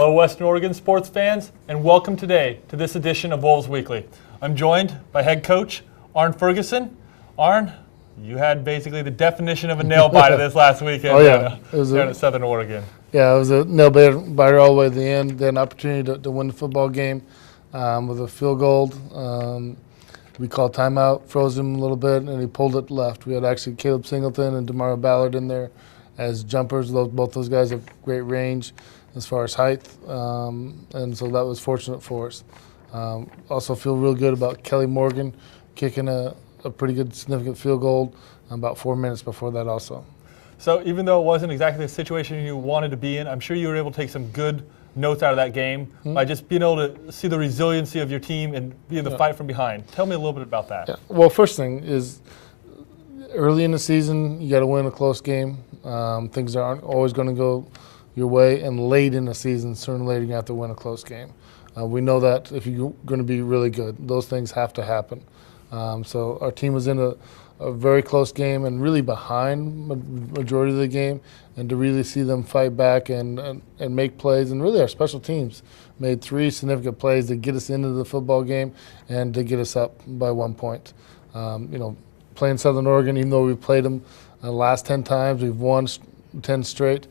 Hello, Western Oregon sports fans, and welcome today to this edition of Wolves Weekly. I'm joined by head coach Arne Ferguson. Arne, you had basically the definition of a nail biter this last weekend down at Southern Oregon. Yeah, it was a nail biter all the way to the end. They had an opportunity to win the football game with a field goal. We called timeout, froze him a little bit, and he pulled it left. We had actually Caleb Singleton and DeMario Ballard in there as jumpers. Both those guys have great range as far as height, and so that was fortunate for us. Also feel real good about Kelly Morgan kicking a pretty good significant field goal about 4 minutes before that also. So even though it wasn't exactly the situation you wanted to be in, I'm sure you were able to take some good notes out of that game by just being able to see the resiliency of your team and being the fight from behind. Tell me a little bit about that. Yeah. Well, first thing is early in the season, you got to win a close game. Things aren't always going to go your way, and late in the season, certainly later, you have to win a close game. We know that if you're going to be really good, those things have to happen. So our team was in a very close game and really behind majority of the game, and to really see them fight back and make plays, and really our special teams made 3 significant plays to get us into the football game and to get us up by 1 point. Playing Southern Oregon, even though we played them the last 10 times, we've won 10 straight.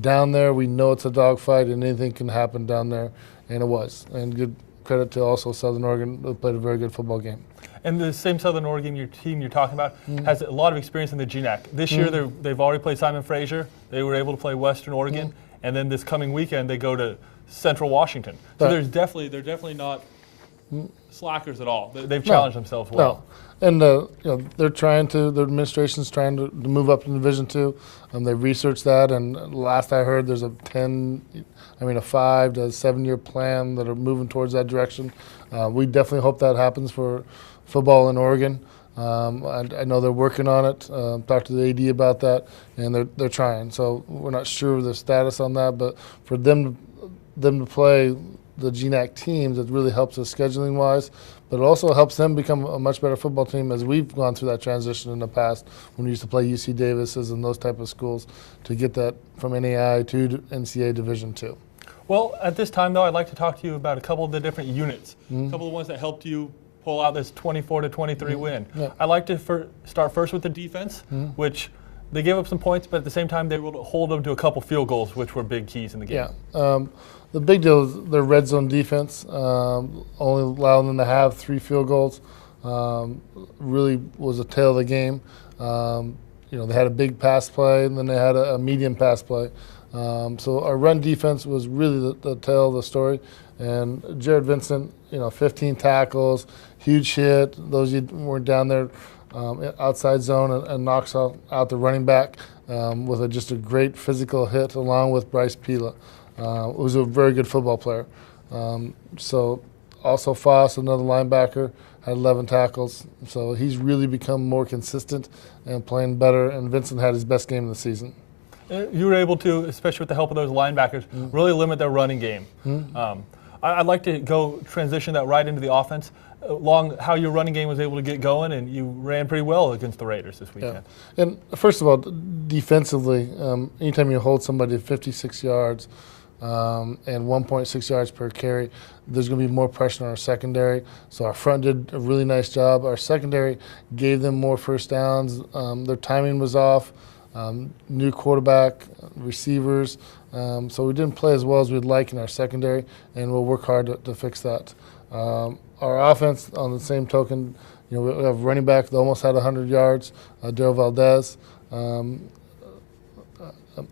Down there, we know it's a dogfight and anything can happen down there, and it was. And good credit to also Southern Oregon, who played a very good football game. And the same Southern Oregon team you're talking about has a lot of experience in the GNAC. This year they've already played Simon Fraser. They were able to play Western Oregon, and then this coming weekend they go to Central Washington. So they're definitely not slackers at all. They've challenged themselves well. No. And the administration's trying to move up in Division II. They researched that, and last I heard, there's a 5 to 7 year plan that are moving towards that direction. We definitely hope that happens for football in Oregon. I know they're working on it. Talked to the AD about that, and they're trying. So we're not sure of the status on that, but for them to play the GNAC teams, it really helps us scheduling wise, but it also helps them become a much better football team as we've gone through that transition in the past when we used to play UC Davis's and those type of schools to get that from NAI to NCAA Division II. Well, at this time though, I'd like to talk to you about a couple of the different units, a couple of the ones that helped you pull out this 24-23 win. Yeah. I'd like to start first with the defense, which they gave up some points, but at the same time they were able to hold them to a couple field goals, which were big keys in the game. Yeah. The big deal is their red zone defense, only allowing them to have 3 field goals. Really was a tail of the game. They had a big pass play, and then they had a medium pass play. So our run defense was really the tail of the story. And Jared Vincent, 15 tackles, huge hit. Those who weren't down there, outside zone and knocks out the running back with just a great physical hit along with Bryce Pila. Was a very good football player. So also Foss, another linebacker, had 11 tackles. So he's really become more consistent and playing better, and Vincent had his best game of the season. You were able to, especially with the help of those linebackers, really limit their running game. I'd like to transition that right into the offense, along how your running game was able to get going, and you ran pretty well against the Raiders this weekend. Yeah. And first of all, defensively, anytime you hold somebody 56 yards and 1.6 yards per carry, there's going to be more pressure on our secondary. So our front did a really nice job. Our secondary gave them more first downs. Their timing was off. New quarterback, receivers. So we didn't play as well as we'd like in our secondary, and we'll work hard to fix that. Our offense, on the same token, we have running back that almost had 100 yards, Daryl Valdez.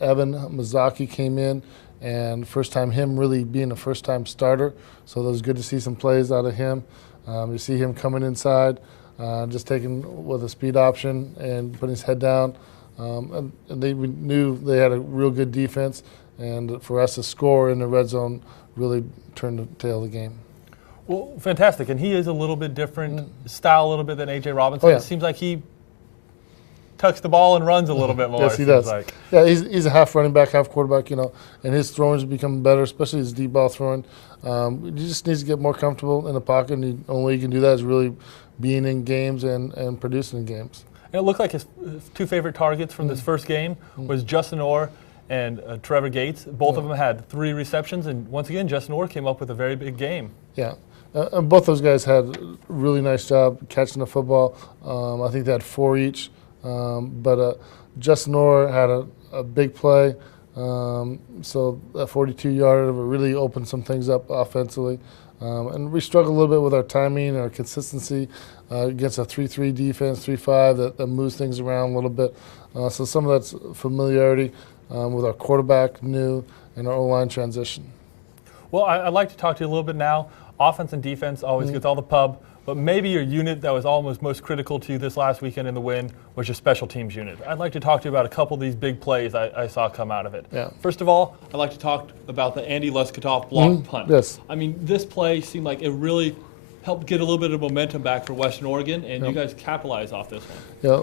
Evan Mazaki came in, and first time him really being a first-time starter, so it was good to see some plays out of him. You see him coming inside, just taking with a speed option and putting his head down. And we knew they had a real good defense, and for us to score in the red zone really turned the tail of the game. Well, fantastic. And he is a little bit different style, a little bit than A.J. Robinson. It seems like he tucks the ball and runs a little bit more. Yes, he does. Yeah, he's a half running back, half quarterback, and his throwing has become better, especially his deep ball throwing. He just needs to get more comfortable in the pocket, and the only way you can do that is really being in games and producing in games. And it looked like his 2 favorite targets from this first game was Justin Orr and Trevor Gates. Both of them had 3 receptions, and once again, Justin Orr came up with a very big game. Yeah. And both those guys had a really nice job catching the football. I think they had 4 each. But Justin Orr had a big play. So that 42-yarder really opened some things up offensively. And we struggle a little bit with our timing, our consistency against a 3-3 defense, 3-5 that moves things around a little bit. So some of that's familiarity with our quarterback, new, and our O-line transition. Well, I'd like to talk to you a little bit now. Offense and defense always gets all the pub, but maybe your unit that was almost most critical to you this last weekend in the win was your special teams unit. I'd like to talk to you about a couple of these big plays I saw come out of it. Yeah. First of all, I'd like to talk about the Andy Leskatoff block punt. Yes. I mean, this play seemed like it really helped get a little bit of momentum back for Western Oregon, and you guys capitalized off this one. Yeah.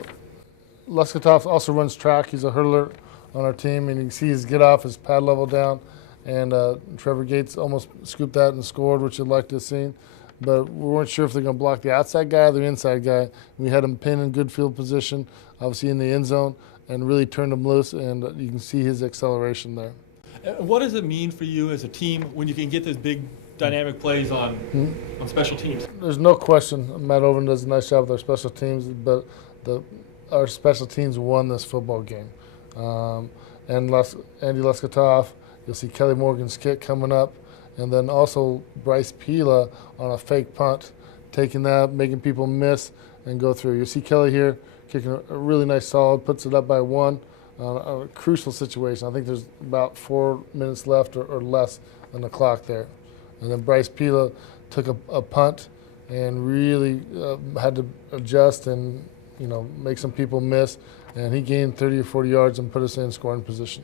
Leskatoff also runs track. He's a hurdler on our team, and you can see his get off, his pad level down. And Trevor Gates almost scooped that and scored, which you'd like to have seen. But we weren't sure if they're going to block the outside guy or the inside guy. We had him pinned in good field position, obviously in the end zone, and really turned him loose, and you can see his acceleration there. What does it mean for you as a team when you can get those big dynamic plays on special teams? There's no question Matt Overton does a nice job with our special teams, but our special teams won this football game. And Andy Leskatoff, you'll see Kelly Morgan's kick coming up, and then also Bryce Pila on a fake punt, taking that, making people miss and go through. You see Kelly here kicking a really nice solid, puts it up by 1 on a crucial situation. I think there's about 4 minutes left or less on the clock there. And then Bryce Pila took a punt and really had to adjust and make some people miss, and he gained 30 or 40 yards and put us in scoring position.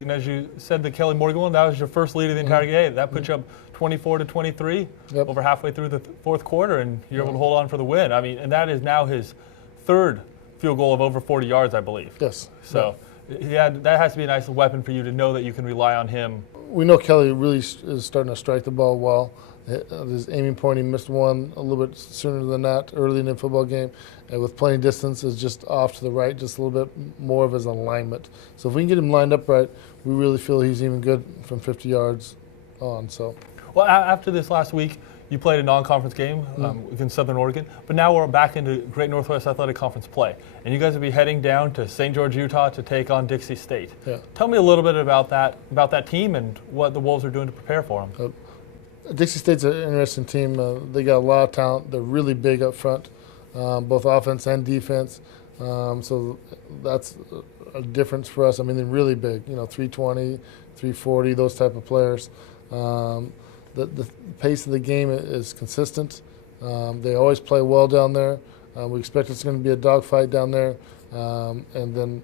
And as you said, the Kelly Morgan one, that was your first lead of the entire game. That put you up 24-23 over halfway through the fourth quarter, and you're able to hold on for the win. I mean, and that is now his 3rd field goal of over 40 yards, I believe. Yes. So that has to be a nice weapon for you to know that you can rely on him. We know Kelly really is starting to strike the ball well. His aiming point, he missed one a little bit sooner than that early in the football game. And with plenty of distance, is just off to the right, just a little bit more of his alignment. So if we can get him lined up right, we really feel he's even good from 50 yards on. So. Well, after this last week, you played a non-conference game against Southern Oregon, but now we're back into Great Northwest Athletic Conference play. And you guys will be heading down to St. George, Utah to take on Dixie State. Yeah. Tell me a little bit about that team and what the Wolves are doing to prepare for them. Dixie State's an interesting team. They got a lot of talent. They're really big up front, both offense and defense. So that's a difference for us. I mean, they're really big, 320, 340, those type of players. The pace of the game is consistent. They always play well down there. We expect it's going to be a dogfight down there. And then,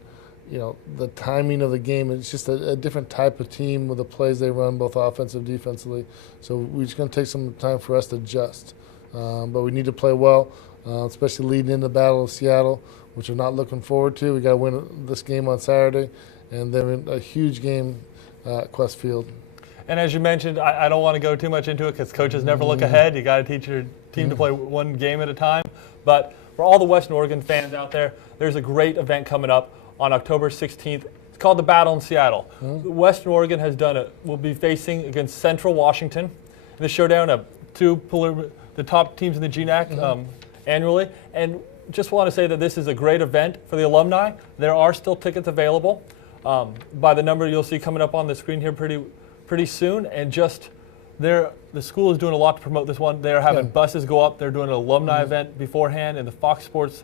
the timing of the game, it's just a different type of team with the plays they run, both offensive and defensively. So we're just going to take some time for us to adjust. But we need to play well, especially leading into the Battle of Seattle, which we're not looking forward to. We got to win this game on Saturday, and then a huge game at Quest Field. And as you mentioned, I don't want to go too much into it because coaches never look ahead. You got to teach your team to play one game at a time. But for all the Western Oregon fans out there, there's a great event coming up on October 16th. It's called the Battle in Seattle. Western Oregon will be facing against Central Washington in the showdown of the top teams in the GNAC annually. And just want to say that this is a great event for the alumni. There are still tickets available by the number you'll see coming up on the screen here pretty soon. And the school is doing a lot to promote this one. They're having buses go up. They're doing an alumni event beforehand in the Fox Sports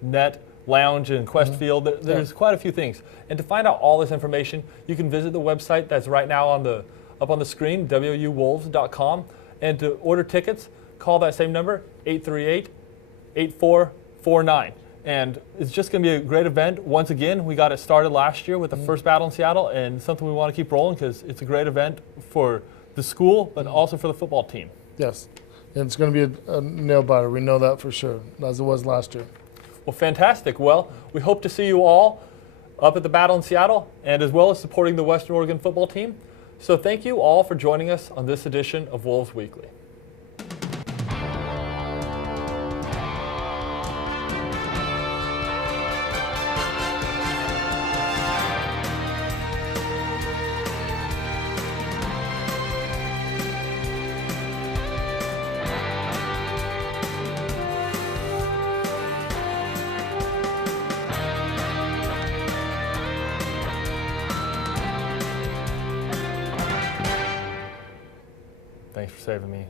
Net Lounge and Quest Field. There's quite a few things. And to find out all this information, you can visit the website that's right now up on the screen, wuwolves.com. And to order tickets, call that same number, 838-8449. And it's just going to be a great event. Once again, we got it started last year with the first Battle in Seattle, and something we want to keep rolling because it's a great event for the school, but also for the football team. Yes, and it's going to be a nail-biter. We know that for sure, as it was last year. Well, fantastic. Well, we hope to see you all up at the Battle in Seattle, and as well as supporting the Western Oregon football team. So thank you all for joining us on this edition of Wolves Weekly. Thanks for saving me.